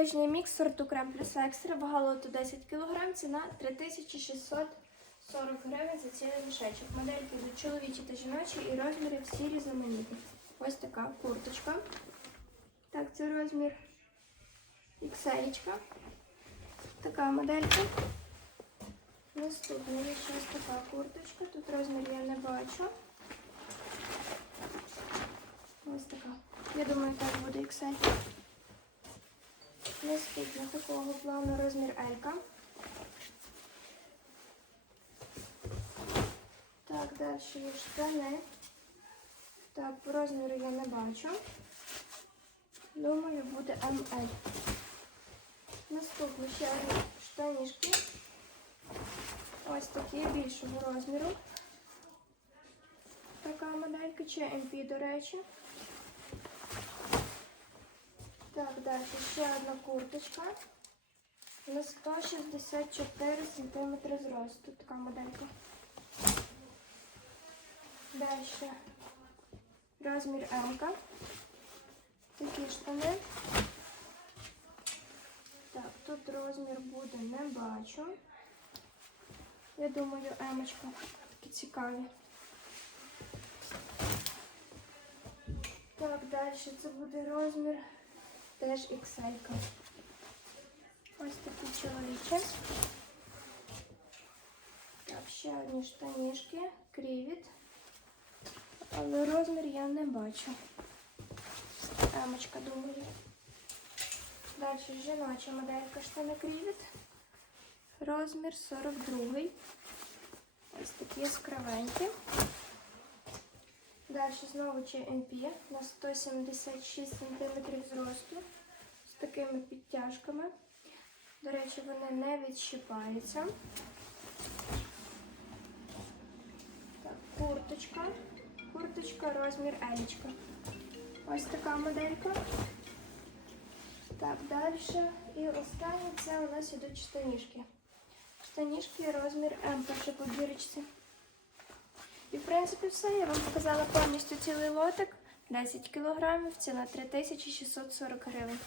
Лижний мікс сорту крем плюс екстра, вага лоту 10 кг, ціна 3640 гривень за цілий мішечок. Модельки йдуть чоловічі та жіночі і розміри всі різноманітні. Ось така курточка. Так, це розмір XL. Така моделька. Наступна ще ось така курточка. Тут розмір я не бачу. Ось така. Я думаю, так буде XL. Наступна такого плану розмір Елька. Так, далі є штани. Так, по розміру я не бачу. Думаю, буде МЛ. Наступно ще одні штанішки. Ось такі більшого розміру. Така моделька чи МП, до речі. Так, далі ще одна курточка. На 164 см зросту. Така моделька. Далі розмір М. Такі штани. Так, тут розмір буде, не бачу. Я думаю, емочка. Такі цікаві. Так, далі це буде розмір теж XL. Ось такі чоловічі. Так, ще одні штанішки, крівіт. Але розмір я не бачу. Емочка, думаю. Далі жіноча моделька штани крівіт. Розмір 42. Ось такі яскравенькі. Далі знову ЧМП на 176 см зросту з такими підтяжками. До речі, вони не відщипаються. Так, курточка. Курточка розмір Елічка. Ось така моделька. Так, далі. І останнє це у нас ідуть штанішки. Штанішки розмір М по бірочці. І в принципі все. Я вам показала повністю цілий лотик. 10 кілограмів, ціна 3640 гривень.